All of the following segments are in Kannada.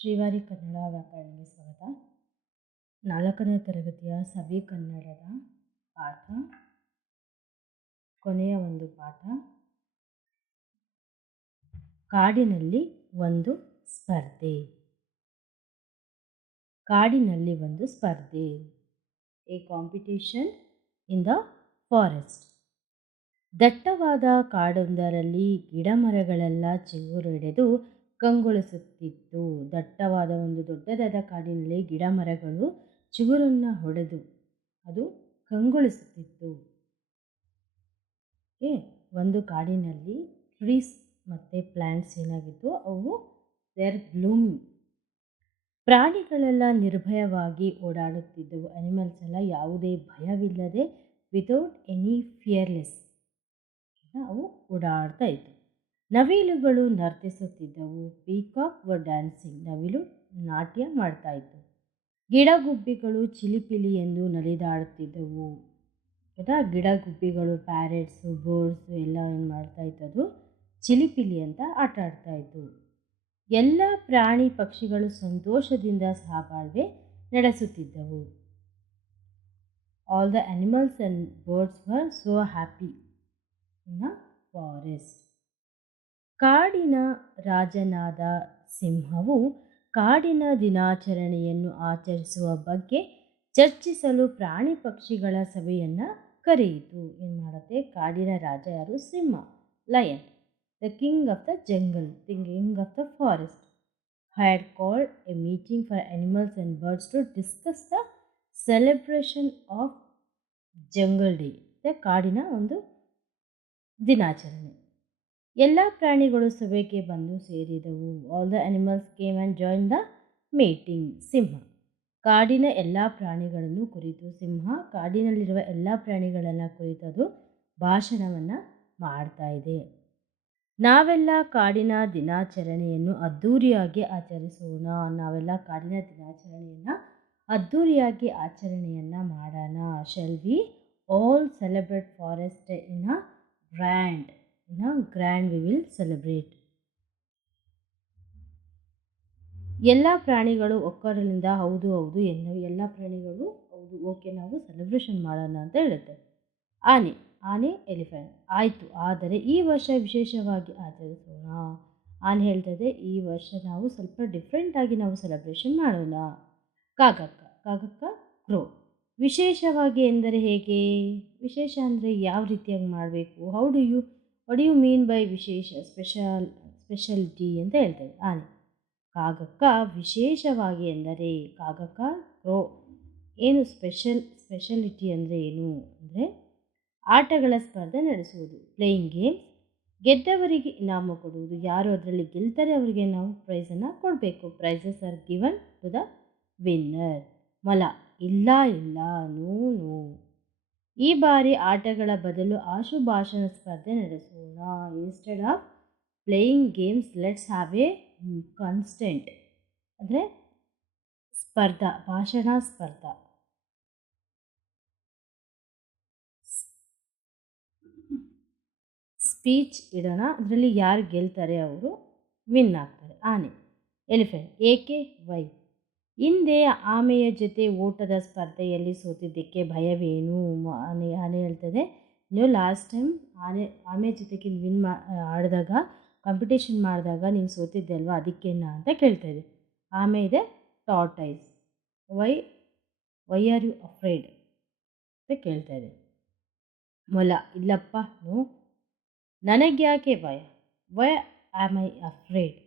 ಶ್ರೀವಾರಿ ಕನ್ನಡ ವ್ಯಾಕರಣಕ್ಕೆ ಸ್ವಾಗತ. 4ನೇ ತರಗತಿಯ ಸವಿ ಕನ್ನಡದ ಪಾಠ, ಕೊನೆಯ ಒಂದು ಪಾಠ, ಕಾಡಿನಲ್ಲಿ ಒಂದು ಸ್ಪರ್ಧೆ. ಕಾಡಿನಲ್ಲಿ ಒಂದು ಸ್ಪರ್ಧೆ, A competition in the forest. ದಟ್ಟವಾದ ಕಾಡೊಂದರಲ್ಲಿ ಗಿಡಮರಗಳೆಲ್ಲ ಚಿಗುರೊಡೆದು ಕಂಗೊಳಿಸುತ್ತಿತ್ತು. ದಟ್ಟವಾದ ಒಂದು ದೊಡ್ಡದಾದ ಕಾಡಿನಲ್ಲಿ ಗಿಡ ಮರಗಳು ಚಿಗುರನ್ನು ಹೊಡೆದು ಅದು ಕಂಗೊಳಿಸುತ್ತಿತ್ತು. ಒಂದು ಕಾಡಿನಲ್ಲಿ ಟ್ರೀಸ್ ಮತ್ತು ಪ್ಲ್ಯಾಂಟ್ಸ್ ಏನಾಗಿತ್ತು, ಅವು ದೇರ್ ಬ್ಲೂಮಿಂಗ್. ಪ್ರಾಣಿಗಳೆಲ್ಲ ನಿರ್ಭಯವಾಗಿ ಓಡಾಡುತ್ತಿದ್ದವು. ಅನಿಮಲ್ಸ್ ಎಲ್ಲ ಯಾವುದೇ ಭಯವಿಲ್ಲದೆ, ವಿತೌಟ್ ಎನಿ ಫಿಯರ್ಲೆಸ್ ಅವು ಓಡಾಡ್ತಾ ಇತ್ತು. ನವಿಲುಗಳು ನರ್ತಿಸುತ್ತಿದ್ದವು. Peacock var dancing. ನವಿಲು ನಾಟ್ಯ ಮಾಡ್ತಾ ಇತ್ತು. ಗಿಡಗುಬ್ಬಿಗಳು ಚಿಲಿಪಿಲಿ ಎಂದು ನಲಿದಾಡುತ್ತಿದ್ದವು. ಗಿಡಗುಬ್ಬಿಗಳು, ಪ್ಯಾರೆಟ್ಸು, ಬರ್ಡ್ಸು ಎಲ್ಲ ಏನು ಮಾಡ್ತಾ ಇತ್ತು, ಚಿಲಿಪಿಲಿ ಅಂತ ಆಟ ಆಡ್ತಾ ಇತ್ತು. ಎಲ್ಲ ಪ್ರಾಣಿ ಪಕ್ಷಿಗಳು ಸಂತೋಷದಿಂದ ಸಹಬಾಳ್ವೆ ನಡೆಸುತ್ತಿದ್ದವು. All the animals and birds were so happy in a forest. ಕಾಡಿನ ರಾಜನಾದ ಸಿಂಹವು ಕಾಡಿನ ದಿನಾಚರಣೆಯನ್ನು ಆಚರಿಸುವ ಬಗ್ಗೆ ಚರ್ಚಿಸಲು ಪ್ರಾಣಿ ಪಕ್ಷಿಗಳ ಸಭೆಯನ್ನು ಕರೆಯಿತು. ಏನು ಮಾಡುತ್ತೆ, ಕಾಡಿನ ರಾಜ ಯಾರು? ಸಿಂಹ, lion, the king of the jungle, the king of the forest, had called a meeting for animals and birds to discuss the celebration of jungle day. ಕಾಡಿನ ಒಂದು ದಿನಾಚರಣೆ. ಎಲ್ಲ ಪ್ರಾಣಿಗಳು ಸಭೆಗೆ ಬಂದು ಸೇರಿದವು. All the animals came and join the meeting. ಸಿಂಹ ಕಾಡಿನ ಎಲ್ಲ ಪ್ರಾಣಿಗಳನ್ನು ಕುರಿತು, ಸಿಂಹ ಕಾಡಿನಲ್ಲಿರುವ ಎಲ್ಲ ಪ್ರಾಣಿಗಳನ್ನು ಕುರಿತದು ಭಾಷಣವನ್ನು ಮಾಡ್ತಾ ಇದೆ. ನಾವೆಲ್ಲ ಕಾಡಿನ ದಿನಾಚರಣೆಯನ್ನು ಅದ್ಧೂರಿಯಾಗಿ ಆಚರಿಸೋಣ. ನಾವೆಲ್ಲ ಕಾಡಿನ ದಿನಾಚರಣೆಯನ್ನು ಅದ್ಧೂರಿಯಾಗಿ ಆಚರಣೆಯನ್ನು ಮಾಡೋಣ. Shall we all celebrate forest in a grand we will celebrate. ಎಲ್ಲ ಪ್ರಾಣಿಗಳು ಒಕ್ಕೊರಲಿಂದ ಹೌದು ಹೌದು ಎನ್ನವು. ಎಲ್ಲ ಪ್ರಾಣಿಗಳು ಹೌದು, ಓಕೆ, ನಾವು ಸೆಲೆಬ್ರೇಷನ್ ಮಾಡೋಣ ಅಂತ ಹೇಳುತ್ತೆ. ಆನೆ ಎಲಿಫೆಂಟ್, ಆಯಿತು, ಆದರೆ ಈ ವರ್ಷ ವಿಶೇಷವಾಗಿ ಆಚರಿಸೋಣ. ಆನೆ ಹೇಳ್ತದೆ, ಈ ವರ್ಷ ನಾವು ಸ್ವಲ್ಪ ಡಿಫ್ರೆಂಟಾಗಿ ನಾವು ಸೆಲೆಬ್ರೇಷನ್ ಮಾಡೋಣ. ಕಾಗಕ್ಕ ಕ್ರೋ, ವಿಶೇಷವಾಗಿ ಎಂದರೆ ಹೇಗೆ? ವಿಶೇಷ ಅಂದರೆ ಯಾವ ರೀತಿಯಾಗಿ ಮಾಡಬೇಕು? ವಾಟ್ ಯು ಮೀನ್ ಬೈ ವಿಶೇಷ, ಸ್ಪೆಷಾಲಿಟಿ ಅಂತ ಹೇಳ್ತದೆ ಆನೆ. ಕಾಗಕ್ಕ ವಿಶೇಷವಾಗಿ ಎಂದರೆ, ಕಾಗಕ್ಕ ಕ್ರೋ ಏನು ಸ್ಪೆಷಾಲಿಟಿ ಅಂದರೆ ಏನು ಅಂದರೆ ಆಟಗಳ ಸ್ಪರ್ಧೆ ನಡೆಸುವುದು, ಪ್ಲೇಯಿಂಗ್ ಗೇಮ್ಸ್. ಗೆದ್ದವರಿಗೆ ಇನಾಮ ಕೊಡುವುದು. ಯಾರು ಅದರಲ್ಲಿ ಗೆಲ್ತಾರೆ ಅವರಿಗೆ ನಾವು ಪ್ರೈಸನ್ನು ಕೊಡಬೇಕು. Prizes are given to the winner. ಮೊಲ, ಇಲ್ಲ, ನೋ. ಈ ಬಾರಿ ಆಟಗಳ ಬದಲು ಆಶುಭಾಷಣ ಸ್ಪರ್ಧೆ ನಡೆಸೋಣ. Instead of playing games let's have a constant ಅಂದರೆ ಸ್ಪರ್ಧಾ, ಭಾಷಣ ಸ್ಪರ್ಧಾ. ಸ್ಪೀಚ್ ಇಡೋಣ, ಅದರಲ್ಲಿ ಯಾರು ಗೆಲ್ತಾರೆ ಅವರು ವಿನ್ ಆಗ್ತಾರೆ. ಆನೆ. ಎಲಿಫೆಂಟ್, ಏಕೆ, ವೈ? ಹಿಂದೆ ಆಮೆಯ ಜೊತೆ ಓಟದ ಸ್ಪರ್ಧೆಯಲ್ಲಿ ಸೋತಿದ್ದಕ್ಕೆ ಭಯವೇನು? ಆನೆ ಹೇಳ್ತದೆ, ನೀವು ಲಾಸ್ಟ್ ಟೈಮ್ ಆಮೆ ಜೊತೆಗೆ ಆಡಿದಾಗ, ಕಾಂಪಿಟೇಷನ್ ಮಾಡಿದಾಗ ನೀನು ಸೋತಿದ್ದೆ ಅಲ್ವಾ, ಅದಕ್ಕೇನ ಅಂತ ಕೇಳ್ತಾಯಿದೆ. ಆಮೆ ಇದೆ tortoise. Why are you afraid ಅಂತ ಕೇಳ್ತಾಯಿದೆ. ಮೊಲ, ಇಲ್ಲಪ್ಪ, ನೋ. ನನಗ್ಯಾಕೆ ಭಯ? Why am I afraid?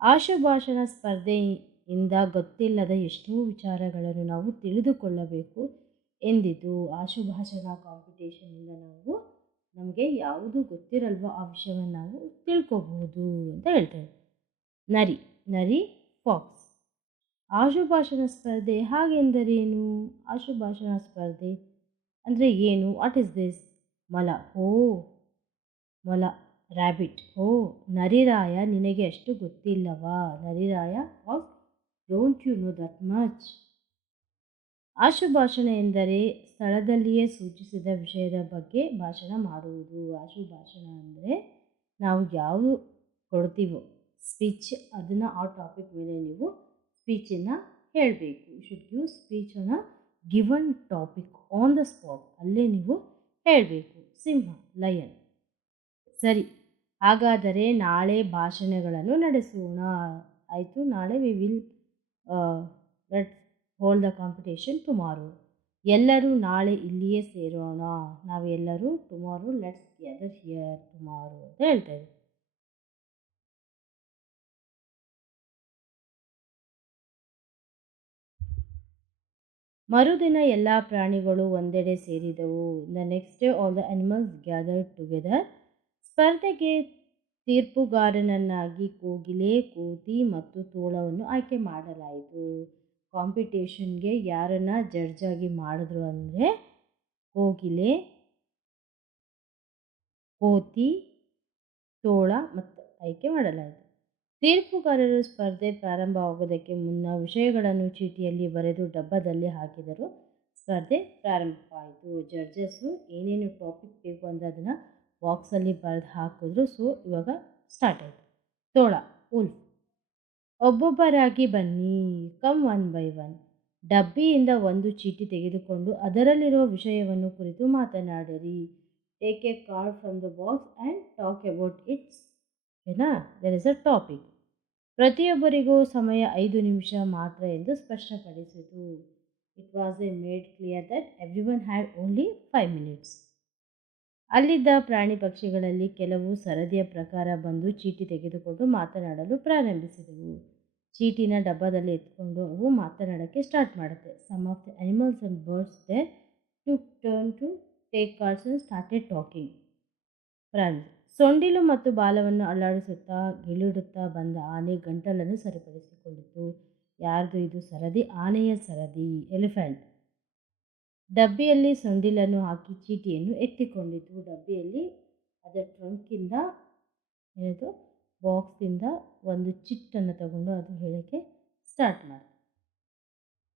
ಆಶುಭಾಷಣ ಸ್ಪರ್ಧೆಯಿಂದ ಗೊತ್ತಿಲ್ಲದ ಎಷ್ಟೋ ವಿಚಾರಗಳನ್ನು ನಾವು ತಿಳಿದುಕೊಳ್ಳಬೇಕು ಎಂದಿತು. ಆಶುಭಾಷಣ ಕಾಂಪಿಟೇಷನಿಂದ ನಮಗೆ ಯಾವುದು ಗೊತ್ತಿರಲ್ವೋ ಆ ವಿಷಯವನ್ನು ನಾವು ತಿಳ್ಕೊಬಹುದು ಅಂತ ಹೇಳ್ತಾರೆ. ನರಿ ಫಾಕ್ಸ್. ಆಶುಭಾಷಣ ಸ್ಪರ್ಧೆ ಹಾಗೆಂದರೇನು? ಆಶುಭಾಷಣ ಸ್ಪರ್ಧೆ ಅಂದರೆ ಏನು? What is this? ಮೊಲ, ರ್ಯಾಬಿಟ್, ನರಿರಾಯ, ನಿನಗೆ ಅಷ್ಟು ಗೊತ್ತಿಲ್ಲವಾ? ನರಿರಾಯ fox, don't you know that much? ಆಶುಭಾಷಣ ಎಂದರೆ ಸ್ಥಳದಲ್ಲಿಯೇ ಸೂಚಿಸಿದ ವಿಷಯದ ಬಗ್ಗೆ ಭಾಷಣ ಮಾಡುವುದು. ಆಶುಭಾಷಣ ಅಂದರೆ ನಾವು ಯಾವುದು ಕೊಡ್ತೀವೋ ಸ್ಪೀಚ್, ಅದನ್ನು ಆ ಟಾಪಿಕ್ ಮೇಲೆ ನೀವು ಸ್ಪೀಚನ್ನು ಹೇಳಬೇಕು. You should give speech on a given topic on the spot. ಅಲ್ಲೇ ನೀವು ಹೇಳಬೇಕು. ಸಿಂಹ, ಲಯನ್. ಸರಿ, ಹಾಗಾದರೆ ನಾಳೆ ಭಾಷಣಗಳನ್ನು ನಡೆಸೋಣ. ಆಯಿತು, ನಾಳೆ we will let's hold the competition tomorrow. ಎಲ್ಲರೂ ನಾಳೆ ಇಲ್ಲಿಯೇ ಸೇರೋಣ. ನಾವೆಲ್ಲರೂ tomorrow let's gather here tomorrow ಅಂತ ಹೇಳ್ತೇವೆ. ಮರುದಿನ ಎಲ್ಲ ಪ್ರಾಣಿಗಳು ಒಂದೆಡೆ ಸೇರಿದವು. The next day all the animals gathered together. ಸ್ಪರ್ಧೆಗೆ ತೀರ್ಪುಗಾರನನ್ನಾಗಿ ಕೋಗಿಲೆ, ಕೋತಿ ಮತ್ತು ತೋಳವನ್ನು ಆಯ್ಕೆ ಮಾಡಲಾಯಿತು. ಕಾಂಪಿಟೇಷನ್ಗೆ ಯಾರನ್ನ ಜಡ್ಜ್ ಆಗಿ ಮಾಡಿದ್ರು ಅಂದರೆ ಕೋಗಿಲೆ, ಕೋತಿ, ತೋಳ ಮತ್ತು ಆಯ್ಕೆ ಮಾಡಲಾಯಿತು. ತೀರ್ಪುಗಾರರು ಸ್ಪರ್ಧೆ ಪ್ರಾರಂಭವಾಗುವುದಕ್ಕೆ ಮುನ್ನ ವಿಷಯಗಳನ್ನು ಚೀಟಿಯಲ್ಲಿ ಬರೆದು ಡಬ್ಬದಲ್ಲಿ ಹಾಕಿದರು. ಸ್ಪರ್ಧೆ ಪ್ರಾರಂಭವಾಯಿತು. ಜಡ್ಜಸ್ಸು ಏನೇನು ಟಾಪಿಕ್ ಬೇಕು ಅಂದರೆ ಅದನ್ನು ಬಾಕ್ಸಲ್ಲಿ ಬರೆದು ಹಾಕಿದ್ರು. ಸೊ ಇವಾಗ ಸ್ಟಾರ್ಟ್ ಆಯಿತು. ತೋಳ, ಉಲ್ಫ್. ಒಬ್ಬೊಬ್ಬರಾಗಿ ಬನ್ನಿ, ಕಮ್ ಒನ್ ಬೈ ಒನ್. ಡಬ್ಬಿಯಿಂದ ಒಂದು ಚೀಟಿ ತೆಗೆದುಕೊಂಡು ಅದರಲ್ಲಿರುವ ವಿಷಯವನ್ನು ಕುರಿತು ಮಾತನಾಡಿರಿ. Take a card from the box and talk about its there is a topic. ಪ್ರತಿಯೊಬ್ಬರಿಗೂ ಸಮಯ 5 ನಿಮಿಷ ಮಾತ್ರ ಎಂದು ಸ್ಪಷ್ಟಪಡಿಸಿತು. It was a made clear that every one had only 5 minutes. ಅಲ್ಲಿದ್ದ ಪ್ರಾಣಿ ಪಕ್ಷಿಗಳಲ್ಲಿ ಕೆಲವು ಸರದಿಯ ಪ್ರಕಾರ ಬಂದು ಚೀಟಿ ತೆಗೆದುಕೊಂಡು ಮಾತನಾಡಲು ಪ್ರಾರಂಭಿಸಿದವು. ಚೀಟಿನ ಡಬ್ಬದಲ್ಲಿ ಎತ್ಕೊಂಡು ಅವು ಮಾತನಾಡೋಕ್ಕೆ ಸ್ಟಾರ್ಟ್ ಮಾಡುತ್ತೆ. Some of the animals and birds there took turn to take cards and started talking. ಪ್ರಾಣಿ. ಸೊಂಡಿಲು ಮತ್ತು ಬಾಲವನ್ನು ಅಲ್ಲಾಡಿಸುತ್ತಾ ಗಿಳಿಡುತ್ತಾ ಬಂದ ಆನೆ ಗಂಟಲನ್ನು ಸರಿಪಡಿಸಿಕೊಂಡಿತು. ಯಾರ್ದು ಇದು ಸರದಿ? ಆನೆಯ ಸರದಿ, ಎಲಿಫೆಂಟ್. ಡಬ್ಬಿಯಲ್ಲಿ ಸೊಂಡಿಲನ್ನು ಹಾಕಿ ಚೀಟಿಯನ್ನು ಎತ್ತಿಕೊಂಡಿತು. ಡಬ್ಬಿಯಲ್ಲಿ ಅದರ ಟ್ರಂಕಿಂದ ಬಾಕ್ಸಿಂದ ಒಂದು ಚಿಟ್ಟನ್ನು ತಗೊಂಡು ಅದು ಹೇಳೋಕ್ಕೆ ಸ್ಟಾರ್ಟ್ ಮಾಡಿತು.